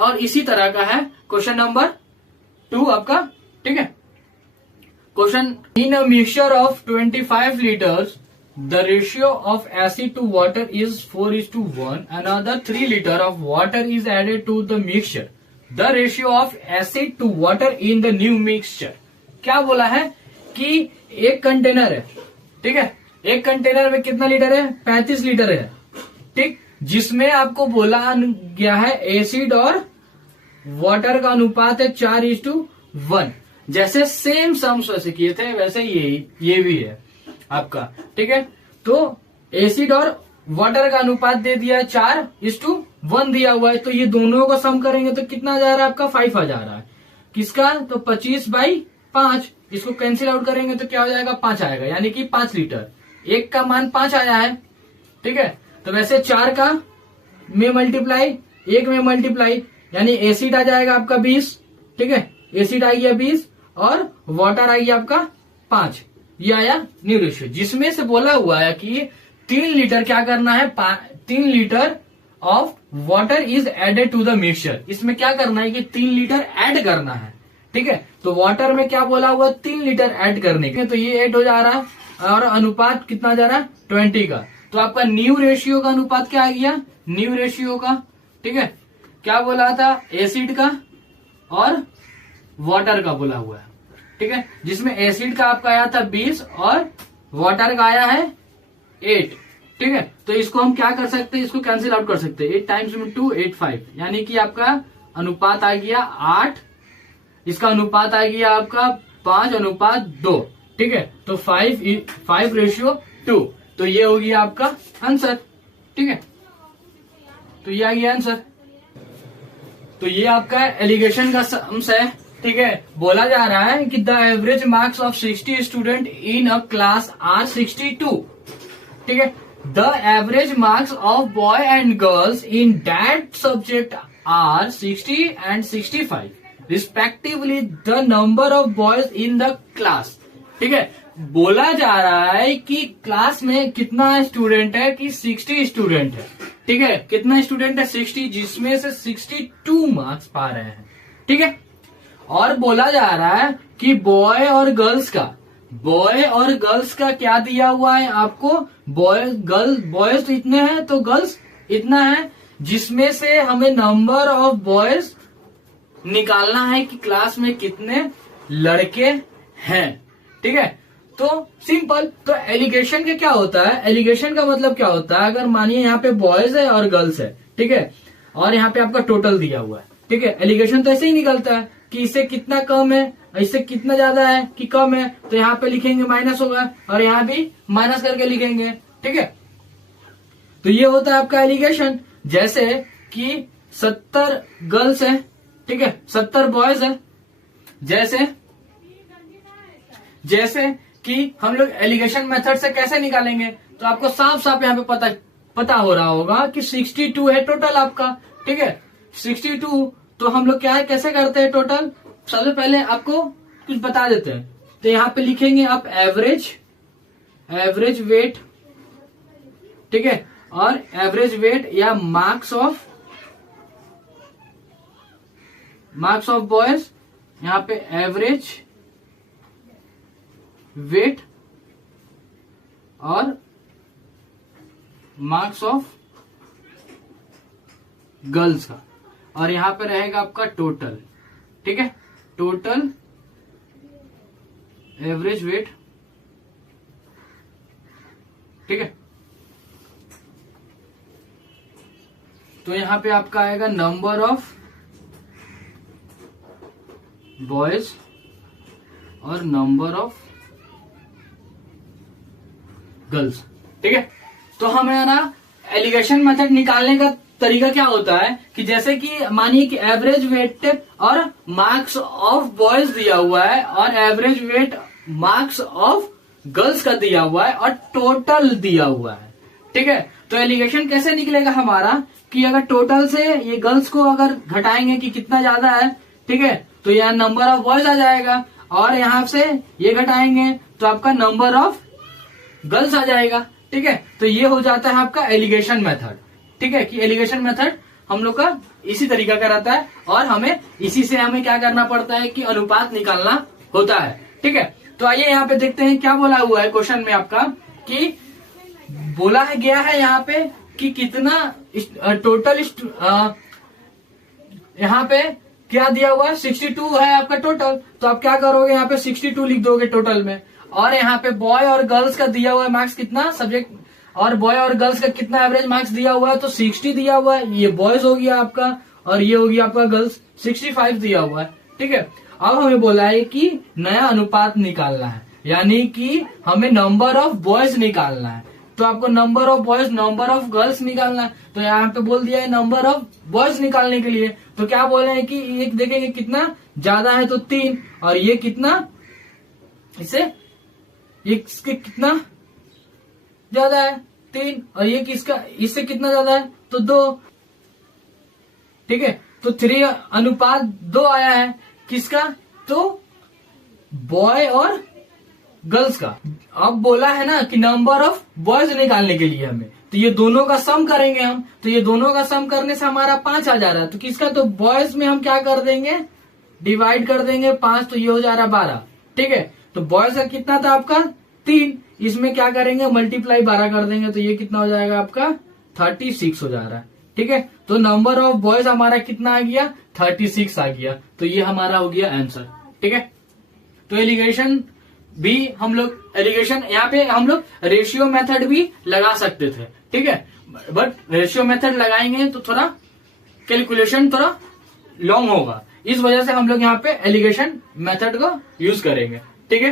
और इसी तरह का है क्वेश्चन नंबर 2 आपका। ठीक है, question, in a mixture of 25 litres the ratio of acid to water is 4:1, another 3 liter of water is added to the mixture, the ratio of acid to water in the new mixture। क्या बोला है कि एक container है, ठीक है, एक container में कितना लीटर है, 35 लीटर है, ठीक, जिसमें आपको बोला गया है एसिड और वाटर का अनुपात है 4:1। जैसे सेम सम्स वैसे किए थे वैसे ये भी है आपका। ठीक है, तो एसिड और वाटर का अनुपात दे दिया 4:1 दिया हुआ है, तो ये दोनों को सम करेंगे तो कितना जा रहा है आपका 5 आ जा रहा है। किसका, तो 25/5, इसको कैंसिल आउट करेंगे तो क्या हो जाएगा 5 आएगा, यानी कि 5 लीटर। एक का मान 5 आया है। ठीक है, तो वैसे 4 का में मल्टीप्लाई, 1 में मल्टीप्लाई, यानी एसिड आ जाएगा आपका 20। ठीक है, एसिड आ गया 20 और वाटर आ गया आपका 5। ये आया न्यू रेशियो, जिसमें से बोला हुआ है कि 3 लीटर क्या करना है, 3 litre of water is added to the mixture. इसमें क्या करना है कि 3 लीटर ऐड करना है। ठीक है, तो वाटर में क्या बोला हुआ 3 लीटर ऐड करने के, तो ये ऐड हो जा रहा है और अनुपात कितना जा रहा है 20 का। तो आपका न्यू रेशियो का अनुपात क्या आ गया, न्यू रेशियो का। ठीक है, क्या बोला था, एसिड का और वाटर का बोला हुआ है। ठीक है, जिसमें एसिड का आपका आया था 20 और वाटर का आया है 8। ठीक है, तो इसको हम क्या कर सकते हैं, इसको कैंसिल आउट कर सकते हैं। 8 टाइम्स 2 8 5, यानी कि आपका अनुपात आ गया 8, इसका अनुपात आ गया आपका 5:2। ठीक है, तो 5:2, तो ये हो गया आपका आंसर। ठीक है, तो ये आ गया आंसर। तो ये आपका एलिगेशन का सम्स है। ठीक है, बोला जा रहा है कि the average marks of 60 student in a class are 62। ठीक है, the average marks of boy and girls in that subject are 60 and 65 respectively, the number of boys in the class. ठीक है, बोला जा रहा है कि क्लास में कितना स्टूडेंट है, कि 60 स्टूडेंट है। ठीक है, कितना स्टूडेंट है 60, जिसमें से 62 मार्क्स पा रहे हैं। ठीक है, और बोला जा रहा है कि बॉय और गर्ल्स का क्या दिया हुआ है आपको, बॉयज तो इतने हैं तो गर्ल्स इतना है, जिसमें से हमें नंबर ऑफ बॉयज निकालना है कि क्लास में कितने लड़के हैं। ठीक है, तो सिंपल। तो एलिगेशन का क्या होता है, एलिगेशन का मतलब क्या होता है, अगर मानिए यहाँ पे बॉयज है और गर्ल्स है, ठीक है, और यहाँ पे आपका टोटल दिया हुआ है। ठीक है, एलिगेशन तो ऐसे ही निकलता है कि इससे कितना कम है, इससे कितना ज्यादा है कि कम है, तो यहाँ पे लिखेंगे माइनस होगा और यहाँ भी माइनस करके लिखेंगे। ठीक है, तो ये होता है आपका एलिगेशन। जैसे कि 70 गर्ल्स है, ठीक है, 70 बॉयज है। जैसे कि हम लोग एलिगेशन मेथड से कैसे निकालेंगे, तो आपको साफ साफ यहाँ पे पता हो रहा होगा कि 62 है टोटल आपका। ठीक है, 62, तो हम लोग क्या है, कैसे करते हैं टोटल, सबसे पहले आपको कुछ बता देते हैं। तो यहाँ पे लिखेंगे आप एवरेज वेट, ठीक है, और एवरेज वेट या मार्क्स ऑफ बॉयज, यहाँ पे एवरेज वेट और मार्क्स ऑफ गर्ल्स का, और यहां पे रहेगा आपका टोटल। ठीक है, टोटल एवरेज वेट। ठीक है, तो यहां पे आपका आएगा नंबर ऑफ बॉयज और नंबर ऑफ गर्ल्स। ठीक है, तो हमें ना एलिगेशन मेथड निकालने का तरीका क्या होता है कि जैसे कि मानिए कि एवरेज वेट और मार्क्स ऑफ बॉयज दिया हुआ है और average weight marks of girls का दिया हुआ है और टोटल दिया हुआ है। ठीक है, तो एलिगेशन कैसे निकलेगा हमारा कि अगर टोटल से ये गर्ल्स को अगर घटाएंगे कि कितना ज्यादा है, ठीक है, तो यहाँ नंबर ऑफ बॉयज आ जाएगा, और यहाँ से ये घटाएंगे तो आपका नंबर ऑफ गर्ल्स आ जाएगा। ठीक है, तो ये हो जाता है आपका एलिगेशन मेथड। ठीक है, कि एलिगेशन मेथड हम लोग का इसी तरीका का रहता है और हमें इसी से हमें क्या करना पड़ता है कि अनुपात निकालना होता है। ठीक है, तो आइए यहाँ पे देखते हैं क्या बोला हुआ है क्वेश्चन में आपका, कि बोला है गया है यहाँ पे कि कितना टोटल यहाँ पे क्या दिया हुआ है, 62 है आपका टोटल। तो आप क्या करोगे, यहाँ पे 62 लिख दोगे टोटल में, और यहाँ पे बॉय और गर्ल्स का दिया हुआ है मार्क्स कितना, सब्जेक्ट और बॉय और गर्ल्स का कितना एवरेज मार्क्स दिया हुआ है, तो 60 दिया हुआ है। ये बॉयज हो गया आपका और ये हो गया आपका गर्ल्स, 65 दिया हुआ है। ठीक है, अब हमें बोला है कि नया अनुपात निकालना है, यानी कि हमें नंबर ऑफ बॉयज निकालना है। तो आपको number of boys, number of girls निकालना है। तो यहाँ पे बोल दिया है नंबर ऑफ बॉयज निकालने के लिए, तो क्या बोले हैं कि एक देखेंगे कितना ज्यादा है तो 3, और ये कितना, इसके कितना ज्यादा है 3, और ये किसका, इससे कितना ज्यादा है तो 2। ठीक है, तो 3:2 आया है किसका, तो बॉय और गर्ल्स का। अब बोला है ना कि नंबर ऑफ बॉयज निकालने के लिए हमें, तो ये दोनों का सम करेंगे हम, तो ये दोनों का सम करने से हमारा 5 आ जा रहा है। तो किसका, तो बॉयज में हम क्या कर देंगे, डिवाइड कर देंगे 5, तो ये हो जा रहा 12। ठीक है, तो बॉयज का कितना था आपका 3, इसमें क्या करेंगे मल्टीप्लाई 12 कर देंगे, तो ये कितना हो जाएगा आपका 36 हो जा रहा है। ठीक है, तो नंबर ऑफ बॉयज हमारा कितना आ गया, 36 आ गया। तो ये हमारा हो गया आंसर। ठीक है, तो एलिगेशन भी हम लोग, एलिगेशन यहाँ पे हम लोग रेशियो मेथड भी लगा सकते थे। ठीक है, बट रेशियो मेथड लगाएंगे तो थोड़ा कैलकुलेशन थोड़ा लॉन्ग होगा, इस वजह से हम लोग यहाँ पे एलिगेशन मेथड को यूज करेंगे।